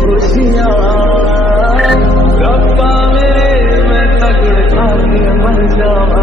खुशियाँ रब्बा मेरे मैं तगड़ खा के मर जावा